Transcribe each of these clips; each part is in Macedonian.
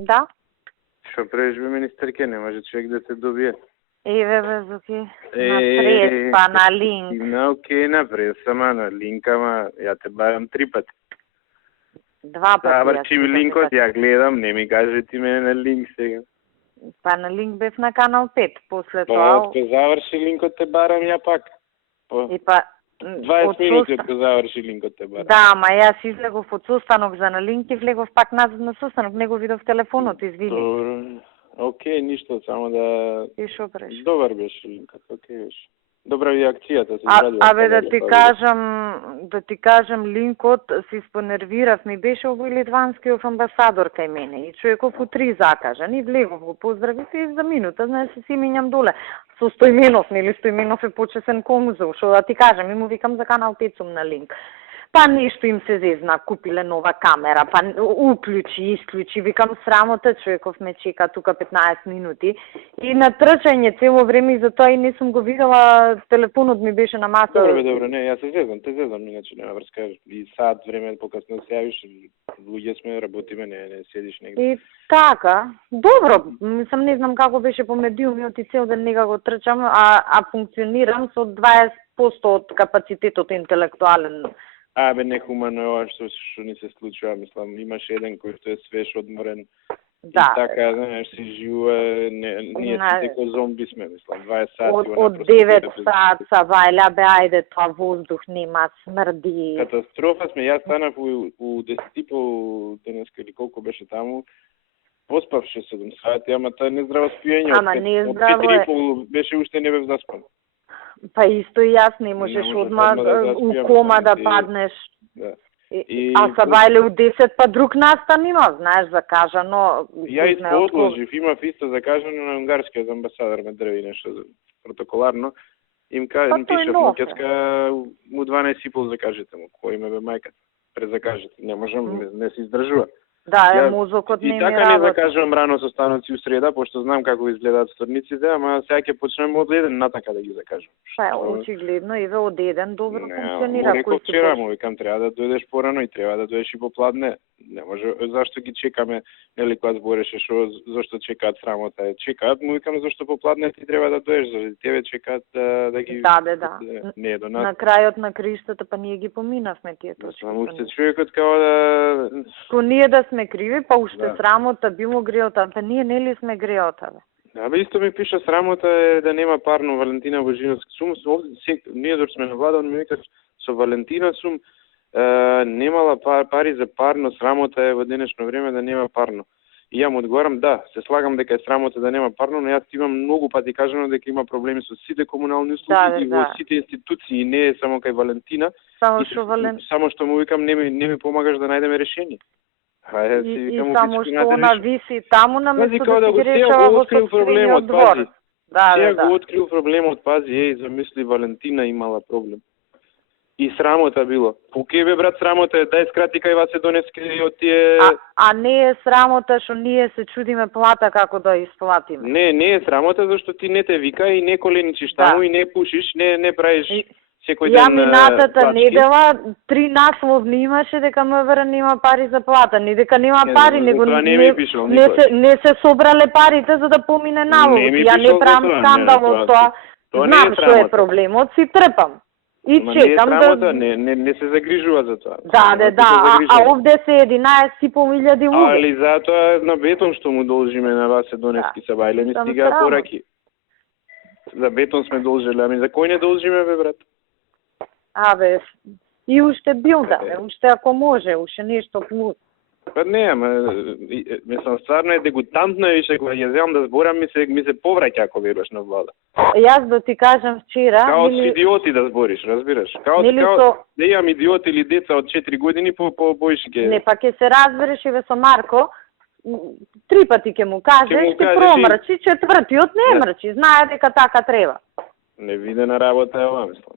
Да? Што правиш бе, министерке, не може човек да те добие. Еве бе, Зуки, на прес, па на линк. На окей, на прес, ама на линк, ама ја те барам 3 пати. 2 пати. Заврши ми линкот, ја гледам, не ми кажи ти мене на линк сега. Па на линк бев на канал 5, после Па, тоа... ако заврши линкот те барам ја пак. И па... 20 минути ако заврши линкот те барам. Да, ама јас излегов од состанок за на линк и влегов пак назад на состанок, него видов телефонот, извини. Добро. Окей, ништо, само да... И шо преш? Добар беше линкот, окей беше. Добра ви акцијата се израдува. Абе да ти кажам, линкот се спонервирав, ми беше овој литванскиот амбасадор кај мене и човеков у 3 закажа, ни влегов го поздравите и за минута, знаеш, си минјам доле. Со Стојменов, нели Стојменов е почесен конзул, што да ти кажам, и му викам за канал 5 сум на линк. Па нешто им се зезна, купиле нова камера, па уклучи, исклучи, викам срамота, човеков ме чека тука 15 минути. И на трчање цело време и затоа и не сум го видела, телефонот ми беше на маса. Добро, не, јас те зезам, иначе нема врска. И сат време покасно се јавиш, луѓе сме, работиме, не седиш негде. И така, добро, мислам, не знам како беше по медиумиот и цел ден нега го трчам, а функционирам со 20% од капацитетот интелектуален. Абе, нехумано е ова што ни се случува, мислам, имаш еден кој што е свеж, одморен, да, и така, знаеш, си живува, ние сите ко зомби сме, мислам, 20 сати. Од 9 сат са вајля, бе, ајде, тоа воздух нема, смрди. Катастрофа сме, јас станав у 10:30 денеска или колку беше таму, поспавше 7 сати, ама тоа не здраво спиење. Ама не здраво е. Од 5:30 беше уште не бев заспан. Па исто и јас не можеш одма у кома да паднеш. Да. А са бајле у 10 па друг настан има, знаеш, закажано. Ја одложив, имав исто закажано на унгарскиот амбасадор ме дрви нешто протоколарно. Им пишав макетска му 12,5 закажете му, кој ме бе мајката. Презакажете, не можам, не се издржува. Да, мозокот не ми работи. И така не закажувам рано состаноци у среда, пошто знам како изгледаат вторниците, ама сега ќе почнем од 1 натака да ги закажувам. Па, очигледно, еве од 1 добро функционира. Реков вчера му, викам, треба да дојдеш порано и треба да дојдеш и попладне. Не може, зашто ги чекаме, нели, кога збореше што зашто чекаат срамота, чекаат, му викам зашто попладне ти треба да дојдеш, заради тебе чекаат да ги... Да. Не до нас. На крајот на криштата, па ние ги поминавме тие точки. Само уште човекот као да... Ко ние да сме криви, па уште срамота, бимо греота, па ние нели сме греота, бе. Да, бе, исто ми пиша срамота е да нема парно Валентина Божиновска. Ние док сме на влада, он ми вика со Валентина сум немала пари за парно, срамота е во денешно време да нема парно. И ја му одговарам, да, се слагам дека е срамота да нема парно, но јас имам многу пати кажано дека има проблеми со сите комунални услуги и во сите институции, не е само кај Валентина. Само што му викам, не ми помагаш да најдеме решение. И само што она виси таму на место да се решава во собствениот двор. Ја го открил проблемот, пази, замисли Валентина имала проблем. И срамота било. Окей бе, брат, срамота е, дај скрати кај вас се донески од тие... А не е срамота што ние се чудиме плата како да исплатиме. Не е срамота зашто ти не те вика и не коленичиш таму и не пушиш, не правиш секој ден... Ја минатата недела 3 насловни имаше дека МВР нема пари за плата, не дека нема пари, него не се собрале парите за да помине налогот. Ја не правам скандал од тоа. Знам што е проблемот, си трпам. И чекам да... Не се загрижува за тоа. Да, а овде се 11.500 луѓе. Али затоа на бетон што му должиме на вас се донески са бајле, ми стига пораки. За бетон сме должеле, ами за кој не должиме, бе, брат? Абе, и уште билдаме, уште ако може, уште нешто плюс. Па не, ама, мислам, стварно е дегутантно и више, кога ја земам да зборам, ми се повраќа ако веруваш на влада. Јас да ти кажам вчера... Као с идиоти да збориш, разбираш? Као да имам идиоти или деца од 4 години по бојшике. Не, па ке се разбереш и со Марко, 3 пати ке му каже и ќе промрчи, 4-тиот не мрчи, знае дека така треба. Невидена работа е ова, мислам.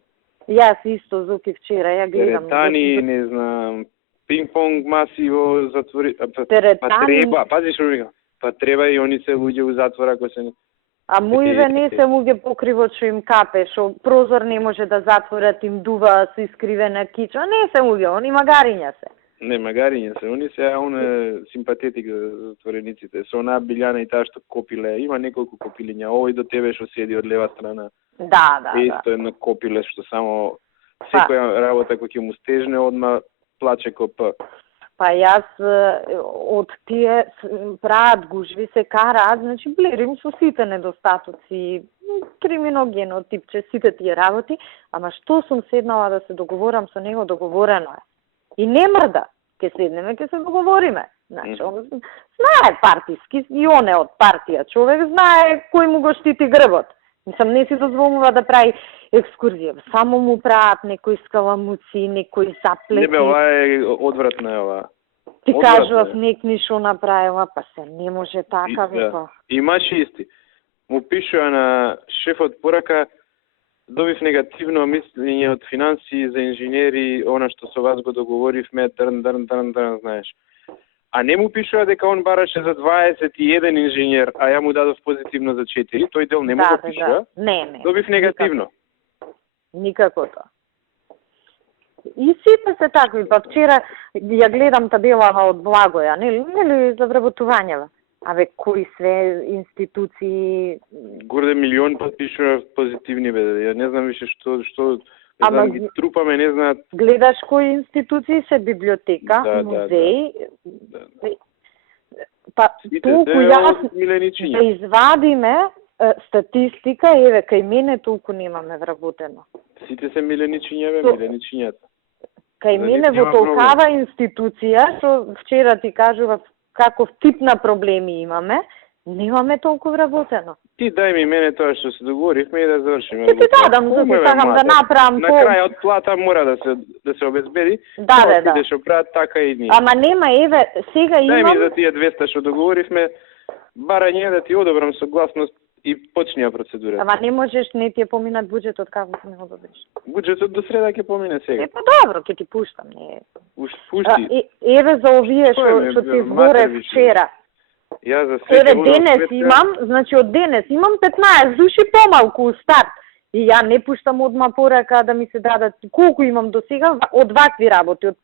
Јас исто, Зуки, вчера, ја гледам. Теретани, не знам, пинг-понг маси во затвори... Теретани? Треба, пази што вика. Па треба и они се луѓе у затвора ако се... А муиве не се луѓе покривот што им капе, што прозор не може да затворат, им дува со искривена кича. Не се луѓе, они магариња се. Не, магариње се, они се он симпатетик за затворениците. Со онаа Билјана и таа што копиле, има неколку копилиња, овој до тебе што седи од лева страна. Да. Исто едно копиле што само секоја работа кој ќе му стежне одма плаче ко П. Па јас од тие прават гужви, се караат, значи блерим со сите недостатоци, криминогено типче, сите тие работи, ама што сум седнала да се договорам со него, договорено е. И не мрда, ке седнеме, ке се договориме. Значи, он знае партиски, и он е од партија, човек знае кој му го штити грбот. Мислам, не си дозволува да прави екскурзија, само му прават некои скаламуци, некои заплети. Не бе, ова е одвратна е ова. Ти кажував некни шо направила, па се не може така, века. И маши исти. Му пишува на шефот порака, добив негативно мислење од финансии за инженери, она што со вас го договоривме, дрн, знаеш. А не му пишува дека он бараше за 21 инженер, а ја му дадов позитивно за 4, тој дел не му го пишува. Не. Добив негативно. Никако тоа. И сите се такви, па вчера ја гледам табелава од Благоја, нели за вработувањава. Абе, кои све институции... Горде милион подпишува позитивни, бе. Ја не знам више што Ама ги трупаме, не знаат. Гледаш кои институции се библиотека, музеи. Па толку јас да извадиме статистика, еве кај мене толку немаме вработено. Сите се миленичиња, бе, миленичињата. Кај мене во толкава институција, што вчера ти кажував каков тип на проблеми имаме, немаме толку вработено. Ти дај ми мене тоа што се договоривме и да завршиме. Ти дадам, за ти сакам да направам на крајот плата мора да се обезбеди. Да. Да што прават така и ние. Ама нема, еве, сега имам... Дај ми за тие 200 што договоривме, барање да ти одобрам согласност и почнија процедура. Ама не можеш, не ти е поминат буџетот, како не го одобриш? Буџетот до среда ќе помине сега. Па добро, ќе ти пуштам, не. Пушти. Еве за овие што ти зборев вчера. Ја за сега еве денес имам, значи од денес имам 15 души помалку у старт. И ја не пуштам одма порака да ми се дадат колку имам до сега од вакви работи, од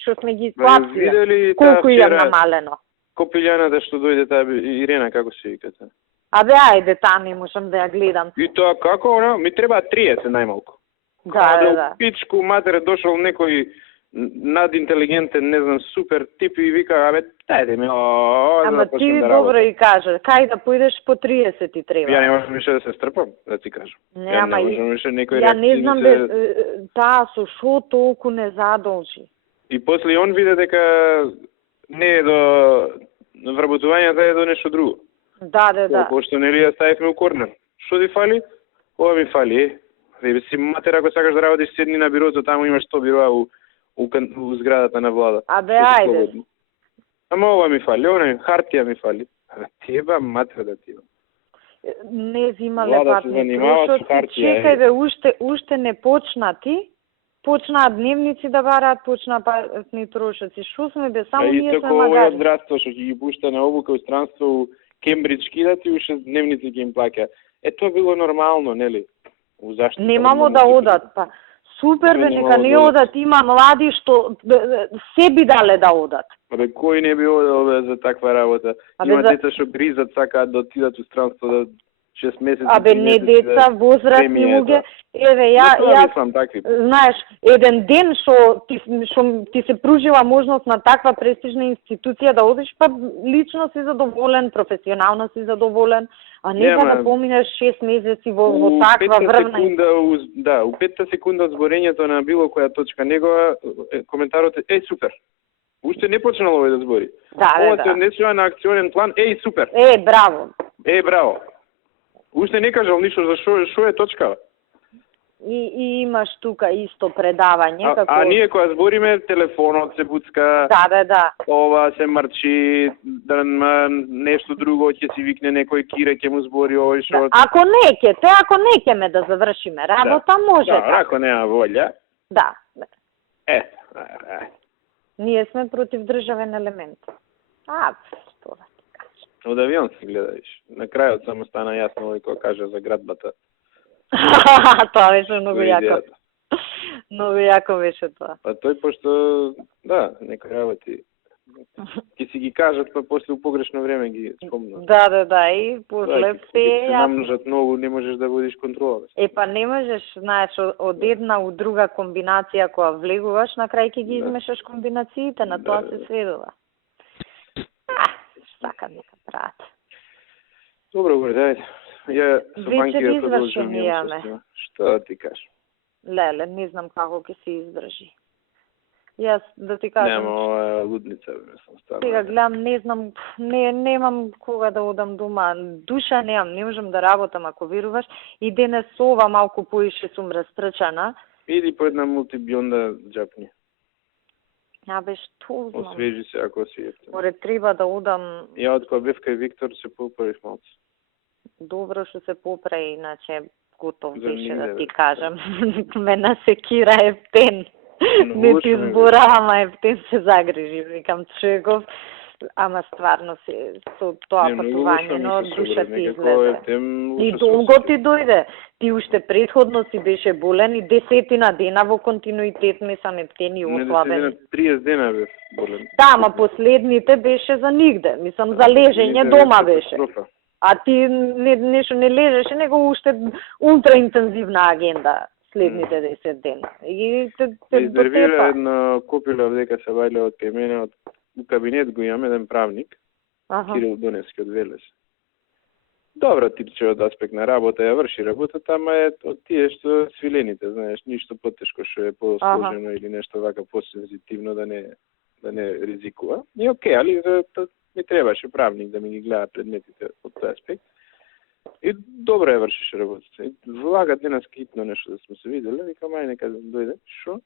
што сме ги склапсиле. Колку имам намалено. Копилјаната што дојде таа Ирена, како се викате? Абе, ајде, таа не можам да ја гледам. И тоа како, она? Ми треба 30 најмалку. Да. Пичку матер дошол некој надинтелигентен, не знам, супер тип и вика, абе, тајде ми, ама ти добро и кажа, кај да појдеш по 30 ти треба. Ја не можам више да се стрпам, да ти кажам. Не, ама ја не знам таа со шо толку не задолжи. И после он виде дека не е до вработувањето, е до нешто друго. Да. Пошто нели ја ставивме у корнер. Што ти фали? Ова ми фали, Вебе си матер, ако сакаш да работиш, седни на бирото, таму имаш 100 бироа у зградата на влада. Абе, ајде. Ама ова ми фали, хартија ми фали. Теба матер да ти. Не взимале патни трошоци, чекај бе, уште не почнати, почнаат дневници да бараат, почнаа патни трошоци. Шо сме бе, само ние сме магари. И здравство што ќе ги пушта на обука у странство у Кембридж кидати, уште дневници ќе им плаќа. Тоа било нормално, нели? Немамо да одат, па. Супер бе, нека не одат, има млади што се би дале да одат. Абе, кој не би одел за таква работа? Има деца што гризат, сакаат да отидат у странство да 6 месеци. Абе, не деца, возрастни луѓе. Еве, ја знаеш, еден ден што ти се пружила можност на таква престижна институција да одиш, па лично си задоволен, професионално си задоволен, а не да поминеш 6 месеци во таква врвна. Да, у 5 секунда од зборењето на било која точка негова, коментарот е супер. Уште не почнало овој да збори. Ова се однесува на акционен план, супер. Браво. Браво. Уште не кажал ништо за шо е точка. И имаш тука исто предавање. А ние кога збориме, телефонот се буцка, да. Ова се марчи, нешто друго, ќе си викне некој кире, ќе му збори овој шо. Ако не ме да завршиме работа, може така. Ако нема волја. Да. Ние сме против државен елемент. Што да ти кажа. Од авион се гледаш. На крајот само стана јасно овој кој кажа за градбата. Тоа беше многу јако. Многу јако беше тоа. Па тој пошто, да, некои работи ќе си ги кажат, па после у погрешно време ги спомнат. Да, и после Ќе се се намножат многу, не можеш да водиш контрола. Па не можеш, знаеш, од една у друга комбинација која влегуваш, на крај ќе ги измешаш комбинациите, на тоа се сведува. Сакам нека прават. Добро, дај. Ја со банки Вечер ја продолжувам извршени јаме. Што да ти кажам? Леле, не знам како ќе се издржи. Јас да ти кажам. Нема, ова е лудница, мислам, стварно. Сега гледам, не знам, немам кога да одам дома. Душа немам, не можам да работам ако веруваш. И денес ова малку поише сум растрчана. Иди по една мултибион да джапни. Абе, што знам. Освежи се ако си ефтин. Море треба да одам. Ја од кога бев кај Виктор се поправив малце. Добро што се поправи, иначе готов За беше нигде, да ти бе. кажам. Ме насекира Ептен. Но Не лошо ти не збора, ама Ептен се загрижи. Викам, човеков, ама стварно се со тоа патување, но душа ти излезе. И долго ти дојде. Ти уште предходно си беше болен и 10 дена во континуитет мислам Ептен и ослабен. Не, 30 дена бев болен. Да, ама последните беше за нигде. Мислам, за лежење дома беше. А ти нешто не лежеше, него уште ултраинтензивна агенда следните 10 дена. И те издервира една копила дека се вајле од кај мене, од у кабинет го имам еден правник, Кирил Донески од Велес. Добра типче од аспект на работа, ја врши работата, ама е од тие што свилените, знаеш, ништо потешко што е посложено или нешто вака посензитивно да не ризикува. И окей, али ми требаше правник да ми ги гледа предметите од тој аспект. И добро ја вршише работата. И влага денес хитно нешто да сме се виделе, викам ај нека дојде. Шо?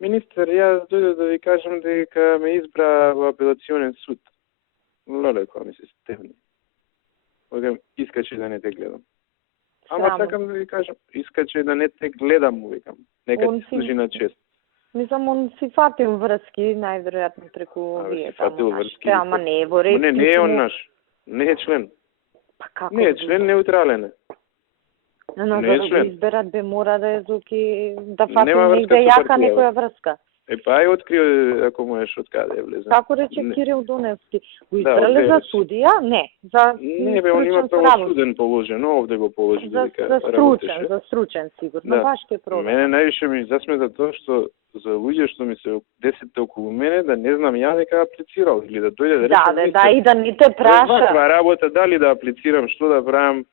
Министер, јас дојде да ви кажам дека ме избра во апелационен суд. Леле, кога ми се стемни. Викам, искачи да не те гледам. Ама сакам да ви кажам, искачи да не те гледам, викам. Нека ти служи на чест. Мислам, он си фатил врски, најверојатно преку вие таму нашите, ама не е во ред. Не е он наш. Не е член. Па како? Не е член, неутрален е. Но не е за да член. го изберат бе мора да е зуки, да фати Нема врска негде со јака партија. некоја врска. Па ај открио ако можеш од каде е влезе. Како рече Кирил Доневски? Го Да, избрале за Велес. судија? Не, за Не бе, он има правосуден положено, овде го положи за дека стручен, за стручен сигурно, Да. баш ке пробам. Мене највише ми засмета тоа што за луѓе што ми се десете околу мене да не знам ја дека аплицирал или да дојде да рече. Да, и да не те праша. Ваква работа дали да аплицирам, што да правам?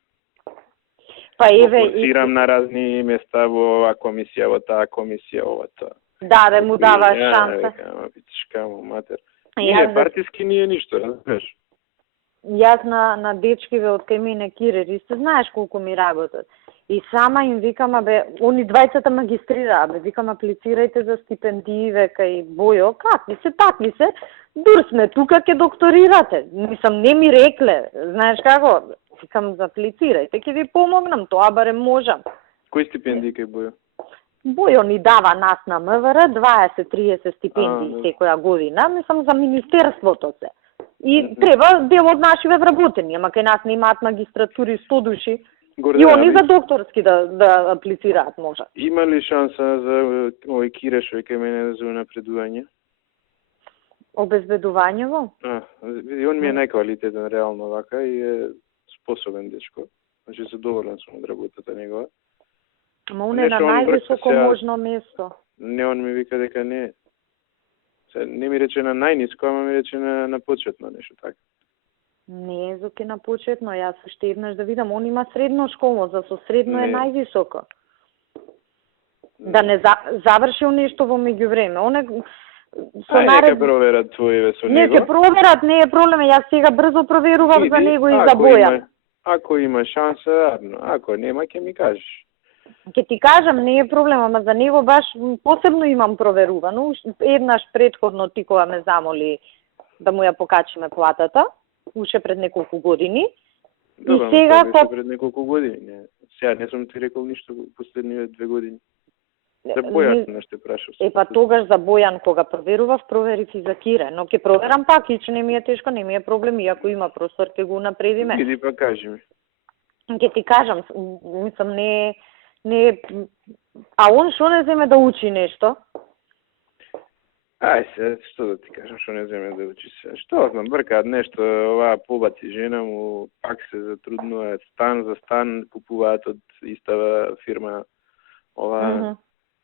Па еве Аплицирам на разни места во оваа комисија, во таа комисија, ова тоа. да му дава шанса. Ама бичка му матер. Јас Не, партиски не е ништо, разбираш. Јас на дечкиве од кај мене кирери, се знаеш колку ми работат. И сама им викам, абе, они двајцата магистрира, абе, викам, аплицирајте за стипендии, кај Бојо, такви се, дур сме тука, ќе докторирате. Мислам, не ми рекле, знаеш како, викам, аплицирајте, ќе ви помогнам, тоа барем можам. Кои стипендии кај Бојо? Бојо ни дава нас на МВР 20-30 стипендии секоја година, мислам, за министерството се. И треба дел од нашиве вработени, ама кај нас не имаат магистратури 100 души. И они за докторски да аплицираат може. Има ли шанса за овој Киреш кај мене за напредување? Обезбедувањево? Види, он ми е најквалитетен реално вака и е способен дечко. Значи задоволен сум од работата негова. Ама он е на највисоко можно место. Не, он ми вика дека не. Не ми рече на најниско, ама ми рече на почетно нешто така. Не е зоки на почетно, јас уште еднаш да видам, он има средно школо, за со средно е највисоко. Да не завршил нешто во меѓувреме, он е со нека проверат твоиве со него. Не ќе проверат, не е проблем, јас сега брзо проверував за него и за Бојан. Ако има шанса, ако нема, ќе ми кажеш. Ќе ти кажам, не е проблем, ама за него баш посебно имам проверувано. Еднаш предходно ти кога ме замоли да му ја покачиме платата, уште пред неколку години. Добро, и сега пред неколку години. Сега не сум ти рекол ништо последниве 2 години. За Бојан не ще прашав. Па тогаш за Бојан кога проверував, проверив и за Кире, но ќе проверам пак, и че не ми е тешко, не ми е проблем, и ако има простор ќе го напредиме. Иди па кажи ми. Ќе ти кажам, мислам не А он што не земе да учи нешто? Ај се, што да ти кажам, што не земе да учи се. Што знам, бркаат нешто, оваа побаци жена му, пак се затруднуваат, стан за стан купуваат од истава фирма, ова...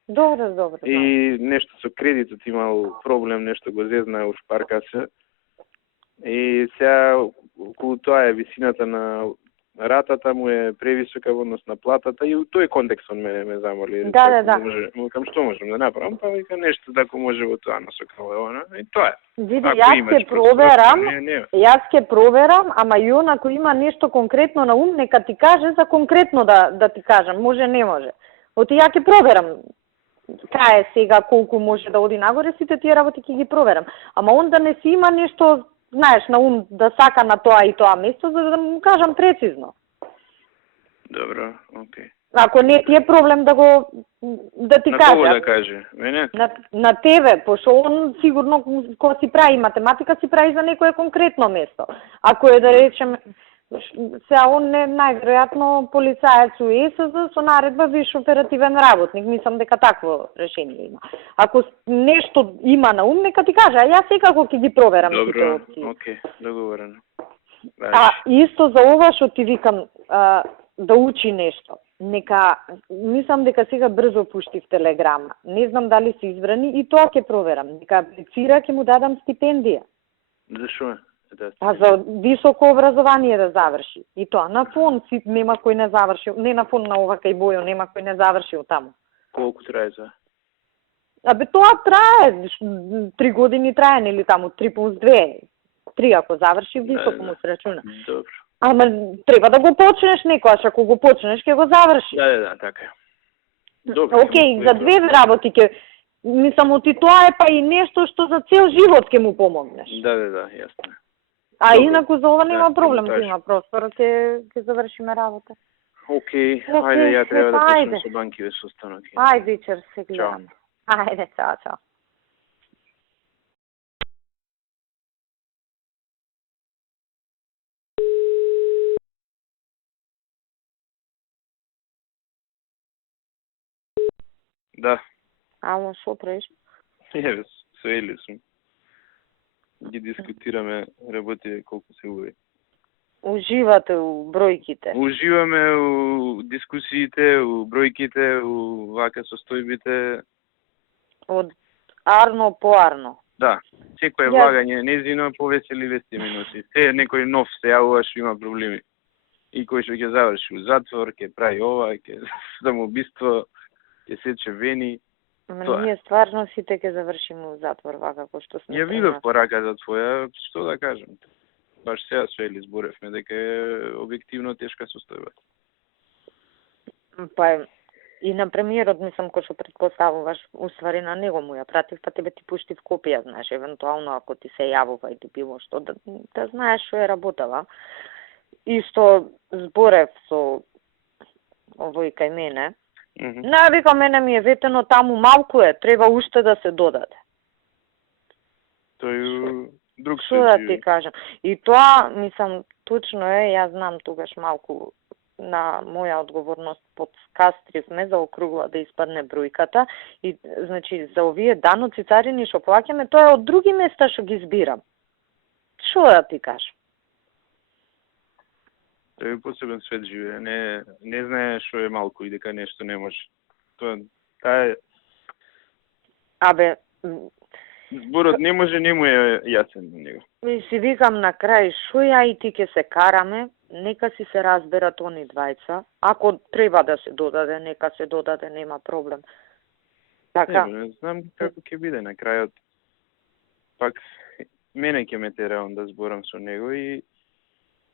Добре, добре. И нешто со кредитот имал проблем, нешто го зезна, ушпарка се. И сега, околу тоа е висината на ратата му е превисока во однос на платата и у тој контекст он ме замоли. Да. Му викам што можам да направам, па вика нешто тако може во тоа насока, и тоа е. Види, јас ќе проверам, јас ќе проверам, ама и он ако има нешто конкретно на ум, нека ти каже за конкретно да ти кажам, може не може. Оти ја ќе проверам. Кај е сега, колку може да оди нагоре, сите тие работи ќе ги проверам. Ама он да не си има нешто, знаеш, на ум да сака на тоа и тоа место, за да му кажам прецизно. Добро, окей. Ако не ти е проблем да ти каже. На кого да каже? Мене? На тебе, пошто он сигурно кога си прави математика си прави за некое конкретно место. Ако е да речем сега он е најверојатно полицаец у ЕСЗ со наредба виш оперативен работник. Мислам дека такво решение има. Ако нешто има на ум, нека ти каже, а јас секако ќе ги проверам сите опции. Добро, окей, договорено. А исто за ова што ти викам, да учи нешто. Нека, мислам дека сега брзо пуштив телеграма. Не знам дали се избрани и тоа ќе проверам. Нека аплицира, ќе му дадам стипендија. Зашо? А за високо образование да заврши. И тоа на фон нема кој не завршил, не на фон на ова кај Бојо, нема кој не завршил таму. Колку трае за? Абе тоа трае 3 години трае или таму 3 плюс 2. 3 ако заврши високо му се рачуна. Добро. Ама треба да го почнеш некојаш, ако го почнеш ќе го завршиш. Да, така е. Добро. Океј, за две работи ќе мислам оти тоа е па и нешто што за цел живот ќе му помогнеш. Да, јасно. А инаку за ова нема проблем, има простор, ќе завршиме работа. Океј, ајде ја треба да почнем со банкиве состанок. Ајде, вечер се гледаме. Ајде, чао. Да. Ало, шо правиш? Еве, со Ели сум. Ги дискутираме работи колку се уви. Уживате у бројките? Уживаме у дискусиите, у бројките, у вака состојбите. Од арно по арно? Да, секој влагање незино повесели вести ми носи. Се некој нов се јавува што има проблеми. И кој што ќе заврши у затвор, ќе прави ова, ќе самоубиство, ќе сече вени. Ние стварно сите ќе завршиме у затвор, вака кој што сме. Ја видов пораката твоја, што да кажам. Баш сега со Ели зборевме дека е објективно тешка состојба. Па и на премиерот мислам кој што претпоставуваш, уствари на него му ја пратив, па тебе ти пуштив копија, знаеш, евентуално ако ти се јавува и ти било што да знаеш што е работава. Исто зборев со овој кај мене. Не, вика, мене ми е ветено таму малку е, треба уште да се додаде. Тој друг случај. Што да ти кажам? И тоа, мислам, точно е, јас знам тогаш малку на моја одговорност подкастривме за округла да испадне бројката и значи за овие даноци царини што плаќаме, тоа е од други места што ги збирам. Што да ти кажам? Тој посебен свет живее, не знае што е малку и дека нешто не може. Таа е... Абе... Зборот не може, не му е јасен на него. И си викам на крај, шо ја и ти ќе се караме, нека си се разберат они двајца. Ако треба да се додаде, нека се додаде, нема проблем. Така? Не знам како ќе биде на крајот. Пак, мене ќе ме тера он да зборам со него и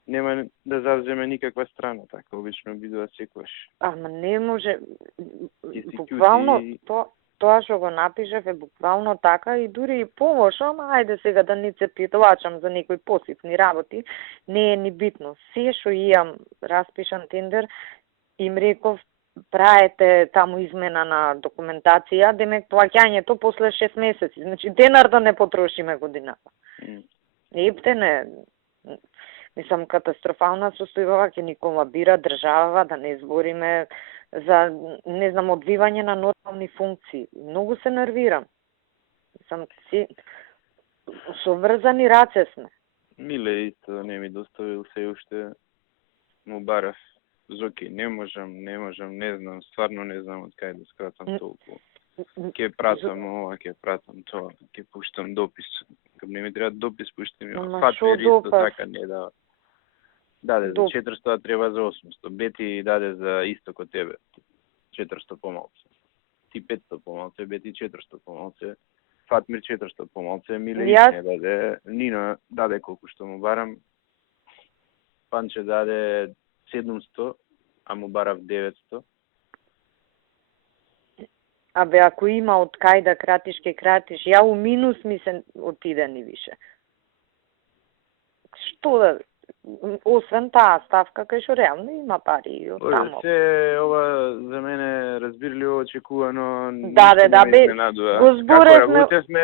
нема да завземе никаква страна, така обично бидува секогаш. Ама не може, буквално тоа што го напишав е буквално така и дури и полошо, ама ајде сега да не се притолачам за некои поситни работи, не е ни битно. Се што имам распишан тендер, им реков праете таму измена на документација, демек плаќањето после 6 месеци, значи денар да не потрошиме годината. Ептене, мислам, катастрофална состојба, ќе ни колабира држава, да не збориме за не знам одвивање на нормални функции. Многу се нервирам. Сам си со врзани раце сме. Миле исто да не ми доставил се уште му барав. Зоки, не можам, не знам, стварно не знам од кај да скратам толку. Ке пратам ова, ке пратам тоа, ке пуштам допис. Кога не ми треба допис, пушти ми ова. Фатвер исто така не дава. Даде за 400, треба за 800. Бети даде за исто ко тебе. 400 помалце. Ти 500 помалце, Бети 400 помалце. Фатмир 400 помалце, Миле не даде. Нина даде колку што му барам. Панче даде 700, а му барав 900. Абе, ако има од кај да кратиш, ке кратиш. Ја у минус ми се отиде ни више. Што да... Освен таа ставка, кај што реално има пари и од тамо. Се, ова за мене разбирливо очекувано. Да, бе, го зборевме... Како сме,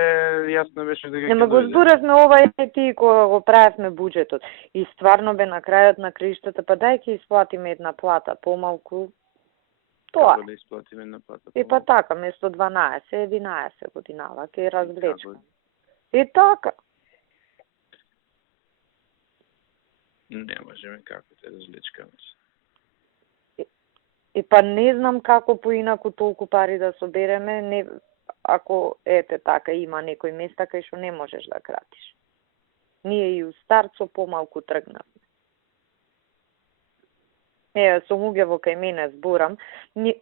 јасно беше дека ќе го зборевме ова и ти кога го правевме буџетот. И стварно бе на крајот на криштата, па дај ќе исплатиме една плата, помалку. Тоа. Како да исплатиме една плата? И па така, место 12, 11 годинава, ќе разблечкам. И така. Не можеме како те различкаме. И па не знам како поинаку толку пари да собереме, не, ако ете така има некој места кај што не можеш да кратиш. Ние и у старт со помалку тргнавме. Со луѓе во кај мене зборам,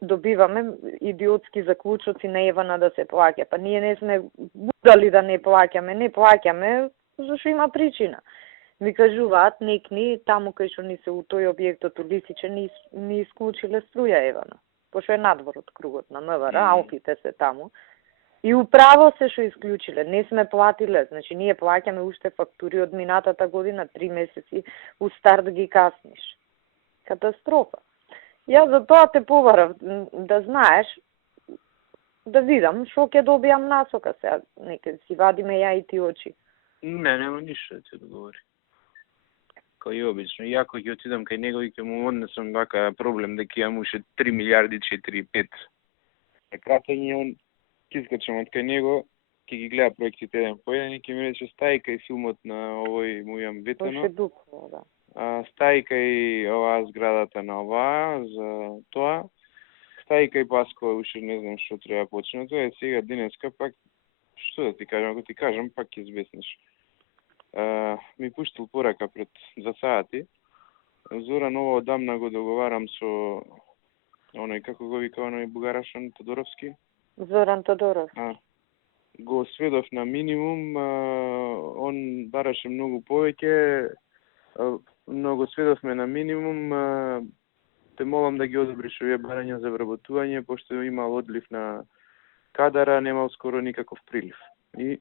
добиваме идиотски заклучоци на Евана да се плаќа. Па ние не сме будали да не плаќаме, зашто има причина. Ми кажуваат, некни, таму кај што ни се у тој објектот у Лисиче, ни исклучиле струја Евана. Пошто е надвор од кругот на МВР, Алпите се таму. И управо се што исклучиле, не сме платиле. Значи, ние плаќаме уште фактури од минатата година, 3 месеци, у старт ги касниш. Катастрофа. Ја за тоа те побарав, да знаеш, да видам што ќе добијам насока сега. Нека си вадиме ја и ти очи. Не, нема ништо да ти одговори. Кој и обично. Јако ќе отидам кај него и ќе му однесам вака проблем дека имам уште 3 милиарди 4-5. Кратење, он ќе искачам од кај него, ќе ги гледа проектите еден по еден и ќе ми рече стаи кај филмот на овој му имам ветено. Още дупло, да. Стаи кај оваа зградата на оваа за тоа. Стаи кај Паскова уште не знам што треба почне. Тоа е сега денеска пак што да ти кажам, ако ти кажам пак ќе збеснеш. Ми пуштил порака пред за сати. Зоран ова одамна го договарам со оној како го вика оној бугарашан Тодоровски. Зоран Тодоров. Го сведов на минимум, он бараше многу повеќе, но го сведовме на минимум, те молам да ги одобриш овие барања за вработување, пошто имал одлив на кадара, немал скоро никаков прилив. И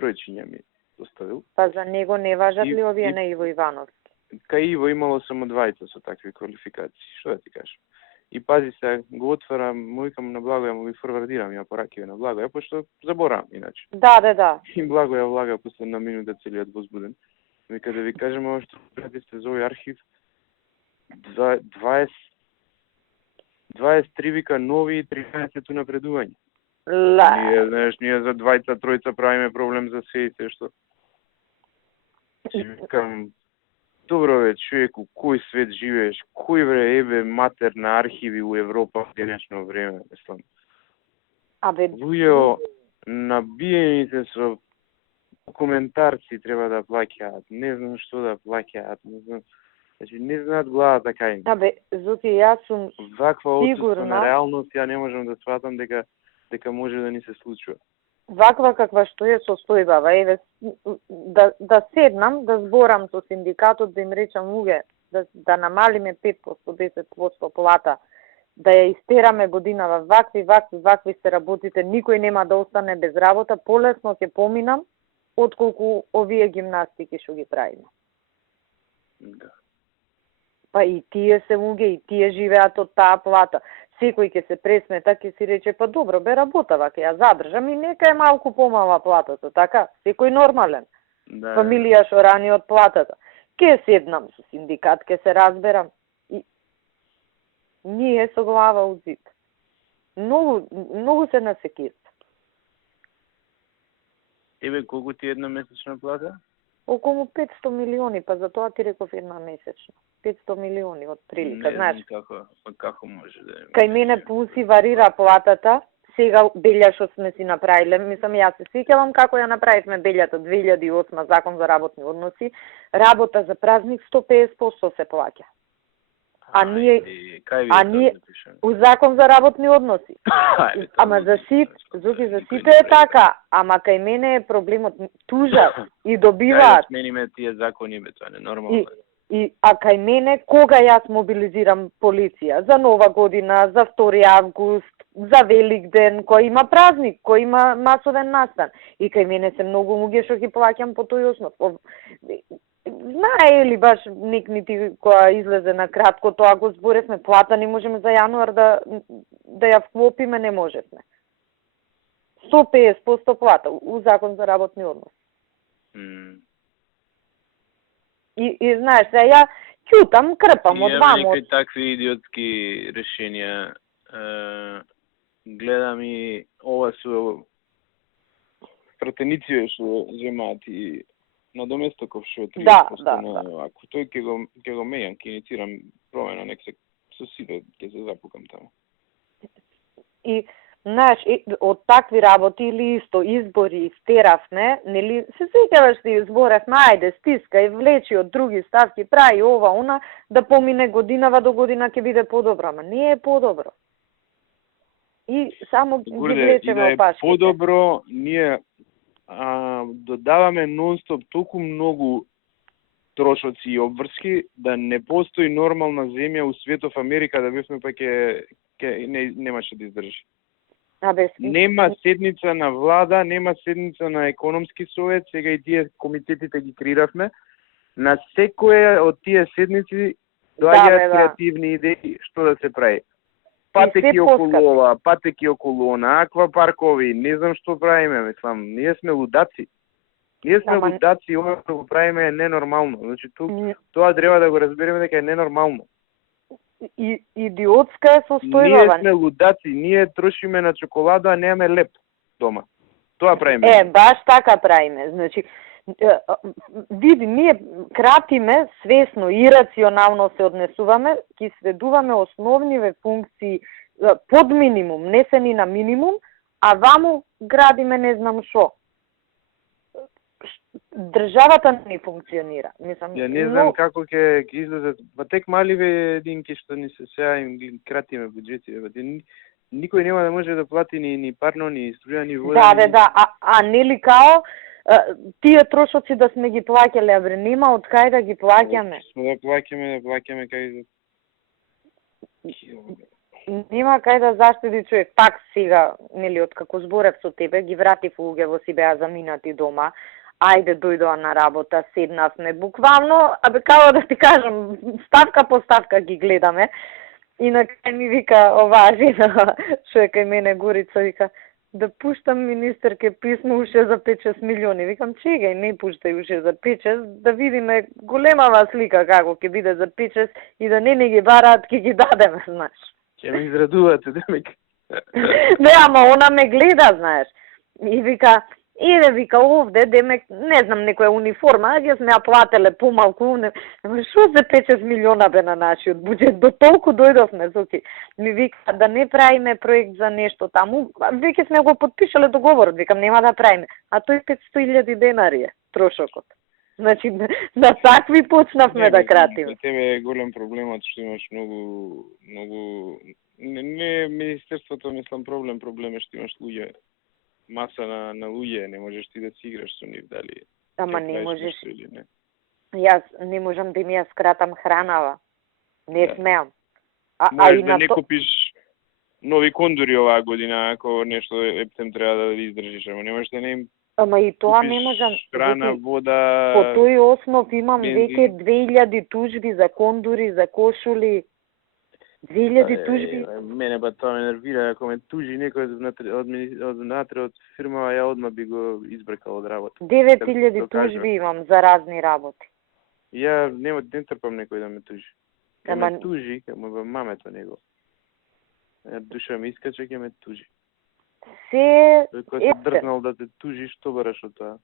бројчиња ми доставил. Па за него не важат ли овие на Иво Ивановски? Кај Иво имало само двајца со такви квалификации, што да ти кажам. И пази се, го отварам, му викам на Благоја, му ги форвардирам ја поракиве на Благоја, пошто заборавам иначе. Да. И Благоја влага последна минута целиот возбуден. Вика да ви кажем ова што прати сте за овој архив, 23 вика нови и 13 напредување. Ние за двајца, тројца правиме проблем за се и се што. Си викам, добро бе, човеку, кој свет живееш? Кој вре матер на архиви у Европа в денешно време, мислам. Луѓе набиените со коментарци треба да плаќаат, не знам што да плаќаат, не знам. Значи, не знаат главата кај ми. Зоки, јас сум ваква отсутство на реалност, ја не можам да сватам дека може да ни се случува. Ваква каква што е состојбава, да седнам, да зборам со синдикатот, да им речам луѓе, да намалиме 5%, 10% плата, да ја истераме годинава, вакви се работите, никој нема да остане без работа, полесно ќе поминам, отколку овие гимнастики што ги правиме. Да. Па и тие се луѓе, и тие живеат од таа плата. Секој ќе се пресмета, ќе си рече, па добро, бе работава, ќе ја задржам и нека е малку помала платата, така? Секој нормален. Да. Фамилија што рани од платата. Ке седнам со синдикат, ке се разберам. И Ние со глава у зид. Многу се насекист. Тебе колку ти е една месечна плата? Околу 500 милиони, па за тоа ти реков една месечно. 500 милиони од прилика, Не знаеш. знам како може да е. Кај мене пулси варира платата, сега белја што сме си направиле, мислам јас се сеќавам како ја направивме белјата 2008 закон за работни односи, работа за празник 150% се плаќа. А ние у закон за работни односи. Ама за сите, за сите е така, ама кај мене е проблемот тужат и добиваат. Кај смениме тие закони, бе, тоа не нормално. А кај мене, кога јас мобилизирам полиција? За Нова година, за 2 август, за Великден, кој има празник, кој има масовен настан. И кај мене се многу луѓе што ги плаќам по тој основ. Знае ли баш некнити која излезе на кратко, тоа го зборевме, плата не можеме за јануар да ја вклопиме, не можевме. 150% плата, у закон за работни односи. И знаеш, ја ќутам, крпам од ваму. Имаме некои такви идиотски решенија. Гледам и ова со пратеници што земаат и на Доместоков што е 30%. Да. Ако тој ќе го мејам, ќе инициирам промена, нек се со сите ќе се запукам таму. И знаеш, од такви работи или исто избори стеравме, нели се сеќаваш се изборевме, ајде стискај, влечи од други ставки, прави ова, она, да помине годинава до година ќе биде подобро, ама не е подобро. И само ги влечеме опашките. Подобро, ние додаваме нон-стоп толку многу трошоци и обврски да не постои нормална земја у светов. Америка да бевме па немаше да издржи. Нема седница на влада, нема седница на економски совет, сега и тие комитетите ги креиравме. На секоја од тие седници доаѓаат креативни идеи што да се прави. Патеки околу ова, патеки околу она, аквапаркови, не знам што правиме, мислам, ние сме лудаци. Лудаци, ова што го правиме е ненормално. Значи, тоа треба да го разбереме дека е ненормално. Идиотска е состојба. Ние сме лудаци, ние трошиме на чоколада, а немаме леп дома. Тоа правиме. Баш така правиме. Значи, види, ние кратиме свесно и рационално се однесуваме, ќе сведуваме основниве функции под минимум, не се ни на минимум, а ваму градиме не знам шо. Државата не функционира. Ја не знам како ќе излезат, па тек маливе единки што ни се сега им ги кратиме буџети, никој нема да може да плати ни парно, ни струја, ни вода. Да, а нели као тие трошоци да сме ги плаќале, абре нема од кај да ги плаќаме. Сме да плаќаме кај нема кај да заштеди човек. Пак сега, нели, од како зборев со тебе, ги вратив луѓе во си беа заминати дома. Ајде дојдоа на работа, седнавме буквално, како да ти кажам, ставка по ставка ги гледаме. И на крај ми вика оваа жена, што е кај мене Горица, вика, да пуштам министерке писмо уште за 5-6 милиони. Викам, чегај, не пуштај уште за 5-6, да видиме големава слика како ќе биде за 5-6 и да не ги бараат, ќе ги дадеме, знаеш. Ќе ме израдувате, демек. Не, ама она ме гледа, знаеш. И вика, вика овде, демек, не знам, некоја униформа, ја сме ја плателе помалку, шо за 5-6 милиона бе на нашиот буџет, до толку дојдовме, соки. Ми вика, да не правиме проект за нешто таму, веќе сме го подпишале договорот, викам, нема да правиме, а тој 500.000 денари е трошокот. Значи, на такви почнавме да кратиме. За тебе е голем проблемот што имаш многу, не министерството, мислам, проблем е што имаш луѓе. Маса на луѓе, не можеш ти да си играш со нив, дали... Ама не можеш... Јас не можам да ми ја скратам хранава. Не смеам. Можеш да не купиш нови кондури оваа година, ако нешто ептем треба да издржиш, ама не можеш да не им... Ама и тоа не можам. Храна, вода... По тој основ имам веќе 2000 тужби за кондури, за кошули. 2000 тужби. Мене ба тоа ме нервира, ако ме тужи некој од фирма, ја одма би го избркал од работа. 9000 тужби имам за разни работи. Ја не трпам некој да ме тужи. Ме тужи, ме мамето него. Душа ми искача ќе ме тужи. Се Тој кој се дрзнал да те тужи, што бараш од тоа?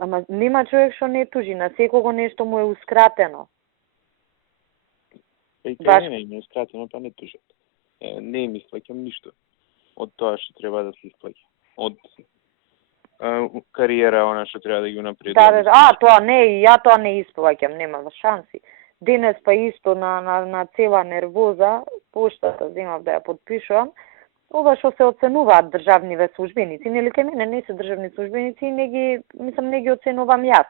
Ама нема човек што не тужи, на секого нешто му е ускратено. Баш не скратено, па не тужат. Не им исплаќам ништо од тоа што треба да се исплаќа. Од кариера, она што треба да ги унапредувам. Тоа не, и ја тоа не исплаќам, нема шанси. Денес па исто на цела нервоза, поштата земав да ја подпишувам, ова што се оценуваат државниве службеници, нели кај мене не се државни службеници, не ги оценувам јас.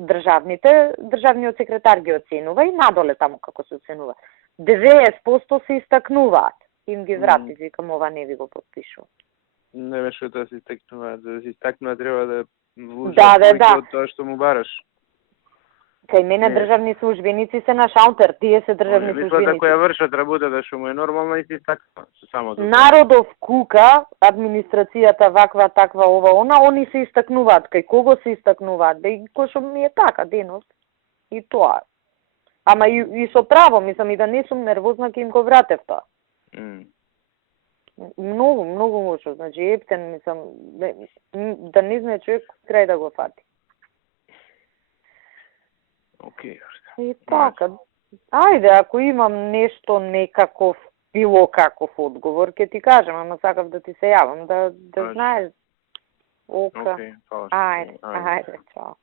Државниот секретар ги оценува и надоле таму како се оценува. 90% се истакнуваат. Им ги врати, викам, ова не ви го подпишувам. Не беше тоа се истакнуваат, за да се истакнува треба да вложат од тоа што му бараш. Кај мене државни службеници се на шалтер, тие се државни службеници. Мислата која вршат работата што му е нормална и се истакнува со самото. Народов кука, администрацијата ваква, таква, ова, она, они се истакнуваат. Кај кого се истакнуваат? Кој што ми е така денос. И тоа. Ама и со право, мислам, и да не сум нервозна, ќе им го вратев тоа. Многу лошо. Значи, ептен, мислам, да не знае човек крај да го фати. Океј. И така. Ајде, ако имам нешто некаков, било каков одговор, ќе ти кажам, ама сакав да ти се јавам, да знаеш. Ока. Океј, фала. Ајде, чао.